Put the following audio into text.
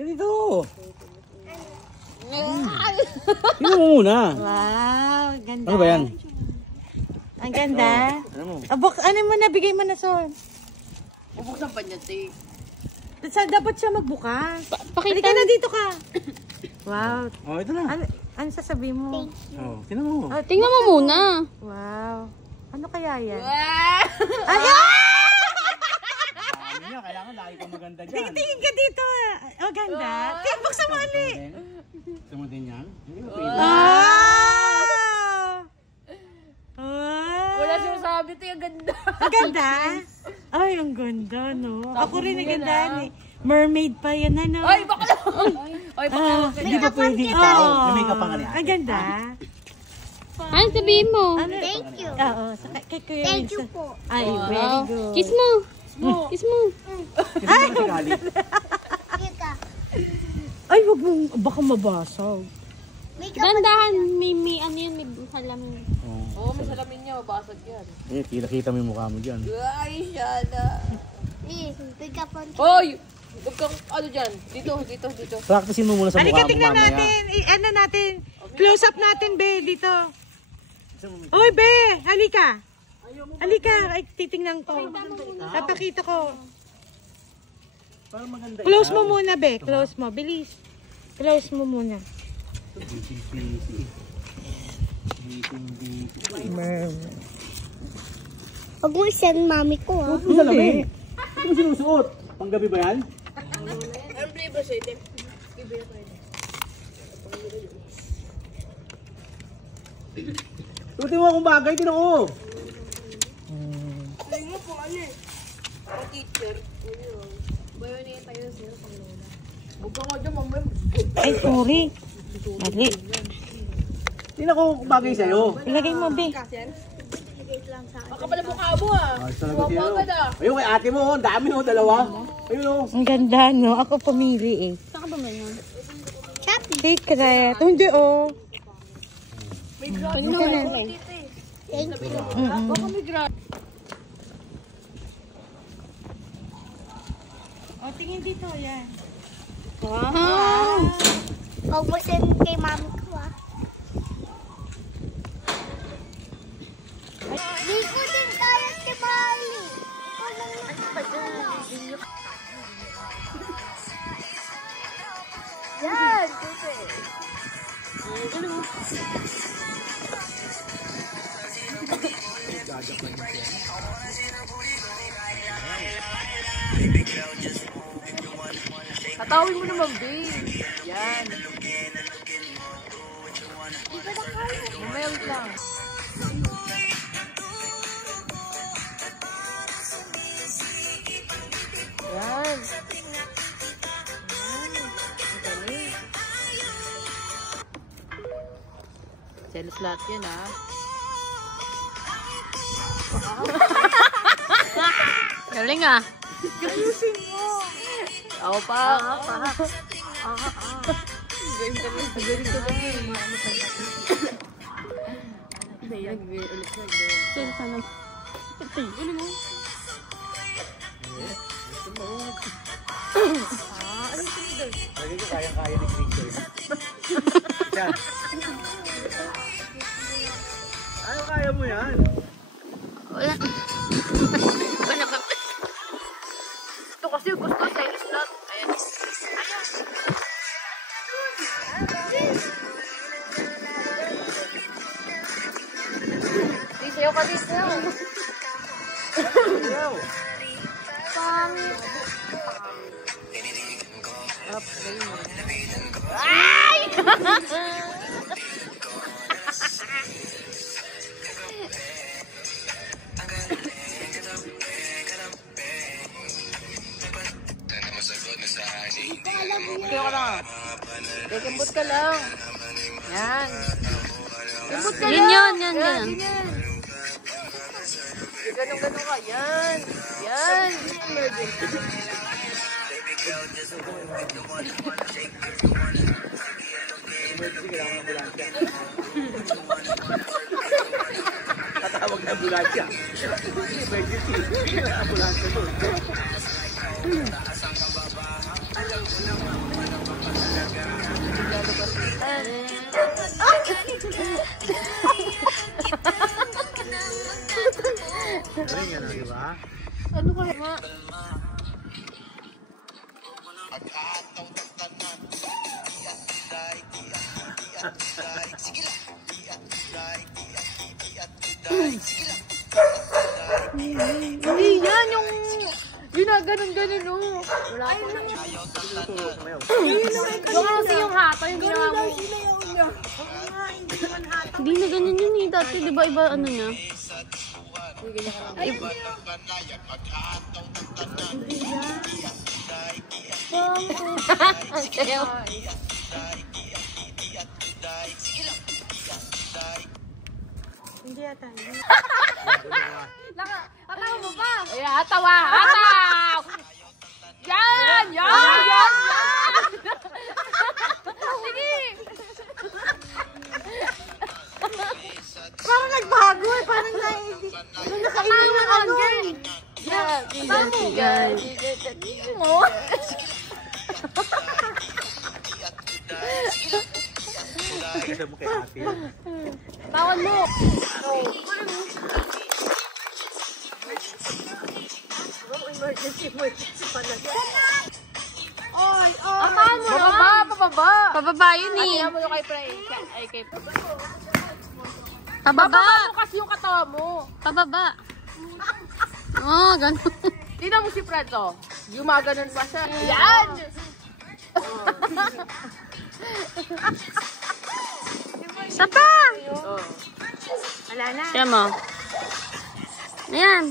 Yan dito. Tingnan mo muna. Wow, ganda. Ano ba yan? Ang ganda. Ano mo? Abok, ano mo na, bigay mo na, Son. Bubuksan pa niya, Tik. Dapat siya magbukas. Pakita Halika na, dito ka. Wow. Oh, ito na. Ano sasabihin mo? Oh, tingnan mo. Oh, Tingnan mo muna. wow. Ano kaya yan? Ah! Ano? Ano niya, kailangan lagi kang maganda dyan. Tingin ka dito. Oh, ganda. Buksan mo ulit. Gusto mo din yan? Hindi mo pwede. Wow! Wow! Wala siyang sabi, Tik. Ang ganda. Ang ganda? Ay, ang ganda, no? Ako rin ang ganda, eh. Mermaid pa yan, ano? Ay, bakla! Ay, bakla! Hindi ba pwede? Oo. May makeup ang ano yan. Ang ganda. Ano sabihin mo? Thank you. Oo, kay Kuya Thank you Wilson. po. Ay, very Wow. good. Kiss mo. Kiss mo. Ay! Si Kali. Kita. Ay, wag mong, baka mabasag. Dandahan. May ano yun, may halaman. Oo, masalamin niya. Mabasag yan. Eh, kita mo yung mukha mo dyan. Ay, siya na. Pick up on Hoy! Huwag kang, ano dyan? Dito. Practicein mo muna sa mukha Halika, mo tingnan mamaya. natin. Ano natin? Close up natin, Be, dito. Oy, Be, halika. Halika, ay, titingnan ko. Napakita ko. Para maganda. Close mo muna, Be. Close mo. Bilis. Close mo muna. Huwag mo isend mami ko, ha? Huwag mo salamin. Ito mo sinusuot. Panggabi ba yan? Anong flavor sa'yo, Tik? Tutin mo akong bagay, tinan ko. Tingin mo po, ano eh? Ako teacher. Bayo niya tayo sir, pang lola. Huwag ka nga dyan, mamaya. Ay, sorry. Mali. Tinan ko kung bagay sa'yo. Ilagay mo, Be. Baka pala mukha mo ah. Ay, talaga Mukha sa'yo. agad ah. Ayun, kay ate mo, ang dami mo, dalawa. Ayun o. Ang ganda, no? Ako pumili, eh. Saan ka ba man yun? Secret. Hindi, oh. May grabe. Ano ka na? Thank you. Baka may grabe. Oh, tingin dito, yan. Wow. Huwag mo send kay mami ko, ha? Di ko din kaya si Mali. Ano pa dyan? Yan! Tatawin mo naman, babe. Yan. Mamaya wait lang. Yan. Jealous lahat yan, ha? Galing ah. Ako pa. Game kami. Galing ko kami. Sino sana? Galing mo. Lagi ko kayang-kaya ni Victor. Yan. Ano kaya mo yan? Wala. Ito kasi gusto sa islat. Ayan. Di sayo ka dito. Ayaw. Pangit. Sayo ka lang. Kembot ka lang. Yan. Kembot ka lang. Yan. Ganyan. Ganun ka. Yan. Yan. Tatawag na ambulansya. Emergency. Ambulansya to. Galing yan, di ba? Ano ka nga? Hindi yan yung ginaganon-ganon oh. Wala pa na. Yung kasi yung hata, yung ginawa mo. Hindi na ganun yun eh. Dati, di ba iba ano na? Hindi yata. Atawa mo ba? Ay, atawa! Ataw! Yan! Yan! Yan! Sige! Parang nagbago eh. Parang nakailan ng ano. Yan! Yan! Mo? Kaya mo kay ate. Bawal mo! Oy, oy. Apahan mo na! Pababa! Pababa yun eh. Kaya mo yung kay Fred. Ay, kay Pababa. mo kasi yung katawa mo. Pababa. Oh, ganun. Tingnan mo si Fred, oh. Gumaganon pa siya. Yan! Isa pa. Wala na. Siya mo. Ayan.